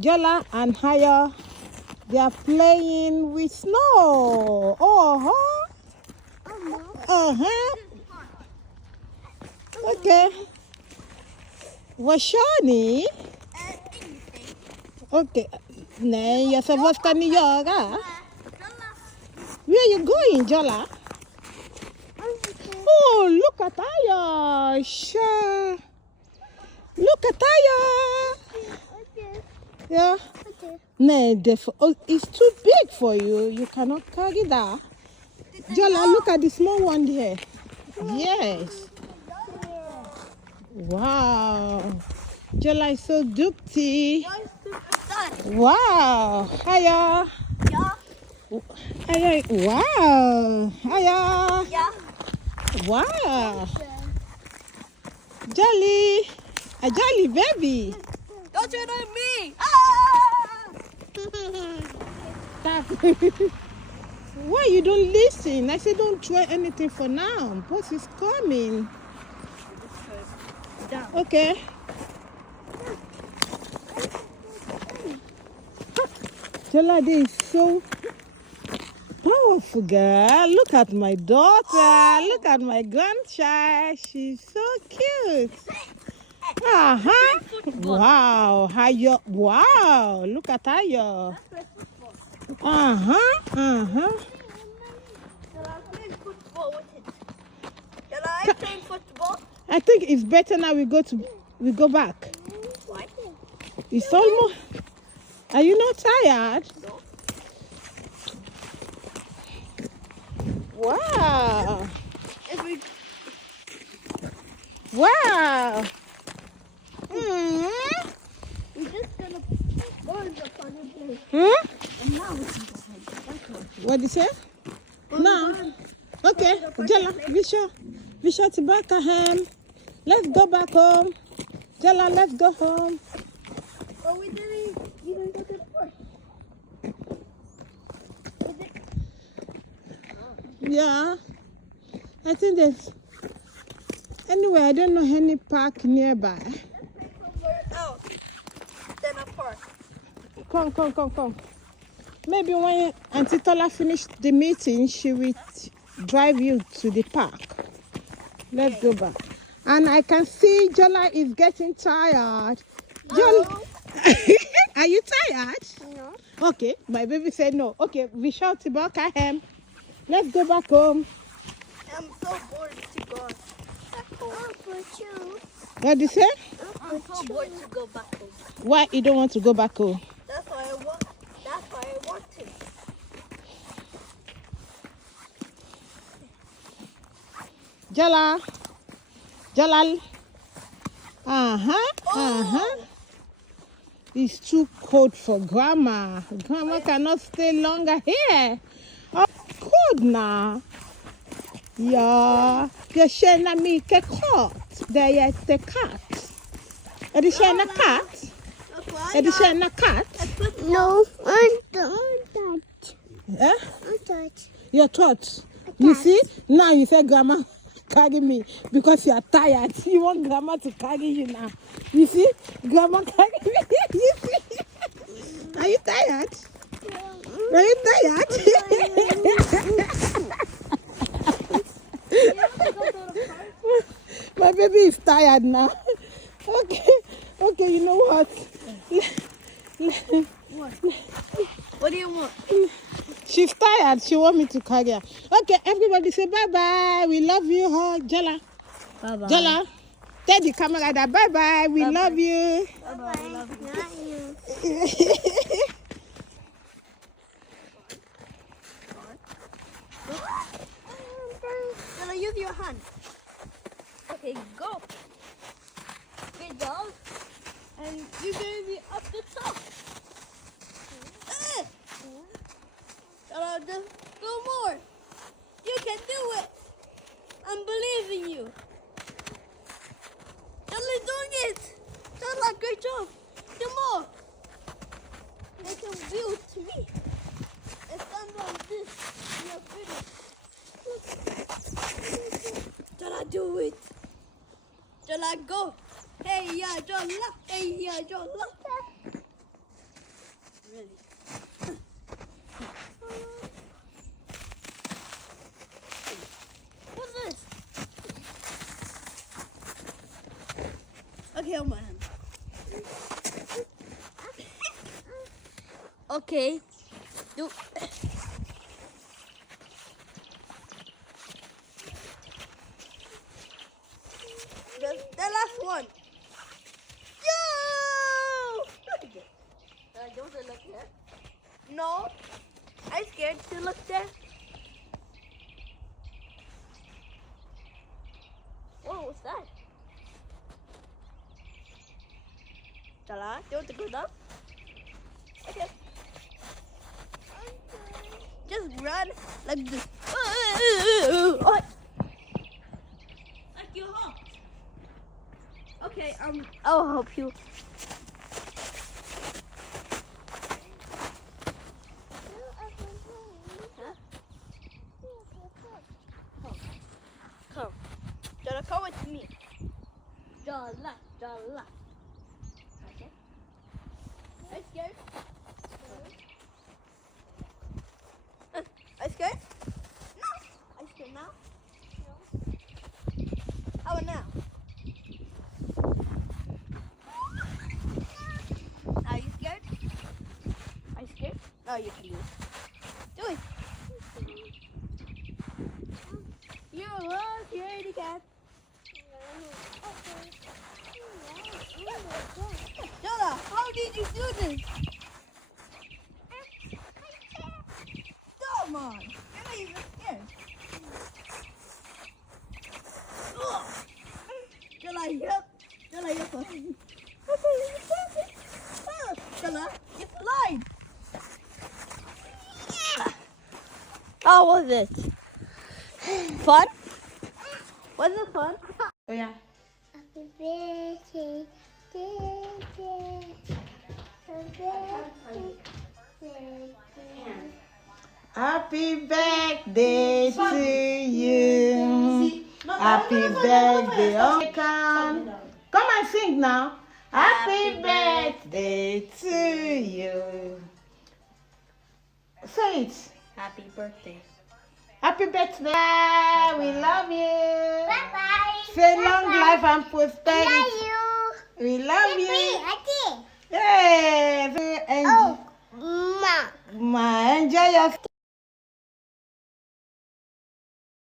Jola and Haya, they are playing with snow. Oh, okay. Washani. Okay. Nay, you're supposed to New York. Where are you going, Jola? Oh, look at Haya. Sure. Look at Haya. Yeah. No, it's too big for you. You cannot carry that. Jola, look at the small one here. Yes. Wow. Jola is so dukty. Wow. Hiya. Hiya. Wow. Hiya. Wow. Jolly. A jolly baby. Don't you know me? Why you don't listen? I said don't try anything for now. Boss is coming. Okay. Jolaade is so powerful, girl. Look at my daughter. Look at my grandchild. She's so cute. Wow. Hayo. Wow. Look at Hayo. I'm playing football with it. Can I play football? I think it's better now we go back. Why? It's almost. Are you not tired? No. Wow. Wow. We're just gonna go in the funny place. And now we can go home. What did you say? No. Okay. Jola, we shall to back home. Let's go back home. Jola, let's go home. But we didn't even go to the park. Yeah. I think there's. Anyway, I don't know any park nearby. Somewhere else than a park. Come. Maybe when Auntie Tola finished the meeting, she will drive you to the park. Let's go back. And I can see Jola is getting tired. Jola, are you tired? No. Okay, my baby said no. Okay, we shall to back home. Let's go back home. I'm so bored to go back home. But you. What did you say? I'm so bored to go back home. Why you don't want to go back home? That's why I want to. Jalal. It's too cold for Grandma. Grandma cannot stay longer here. Oh, cold now. Yeah. You're sharing me a cat. There is the cat. Are you sharing a cat? Are you sharing a cat? No, I don't. Eh? I don't. You're taught. You see? Now you say Grandma carry me because you are tired. You want Grandma to carry you now. You see? Grandma carry me. You see? Are you tired? Are you tired? My baby is tired now. Okay, you know what? What do you want? She's tired. She wants me to carry her. Okay, everybody say bye-bye. We love you. Jola. Bye-bye. Jola. Tell the camera that bye-bye. We love you. Bye-bye. Love you. Not you. Jola, use your hand. Okay, go. Good job. And you're going to be up the top. Jola, just go more. You can do it. I'm believing you. Jola, doing it. Jola, great job. Do more. Make a view to me. And stand on this. You're finished. Jola, do it. Jola, go. Hey, yeah, Jola. Hey, yeah, Jola. What's this? Okay, hold my hand. Okay. Do. The last one. Yo! Don't look there. No. I'm scared to look there. Whoa, what's that? Jolaade, do you want to go down? Okay. Just run like this. Like you hopped. Okay, I'll help you. Come. Jolaade, come with me. Jolaade. Okay. Are you scared? Are you scared? No. Are you scared now? No. How about now? Are you scared? Are you scared? No, you can do it. Do it. You're a scaredy cat. Jolaade, how did you do this? Come on. You're not even scared. Jolaade, yep. Jolaade, you're fine. Jolaade, you slide. How was it? Fun? Was it fun? Oh yeah. Happy birthday, Happy birthday to you. Happy birthday. Oh, come and sing now. Happy birthday to you. Say it. Happy birthday. Happy birthday. We love you. bye-bye. Say long life and prosperity. Love you. We love you. Ate. Hey, Oh, ma. enjoy your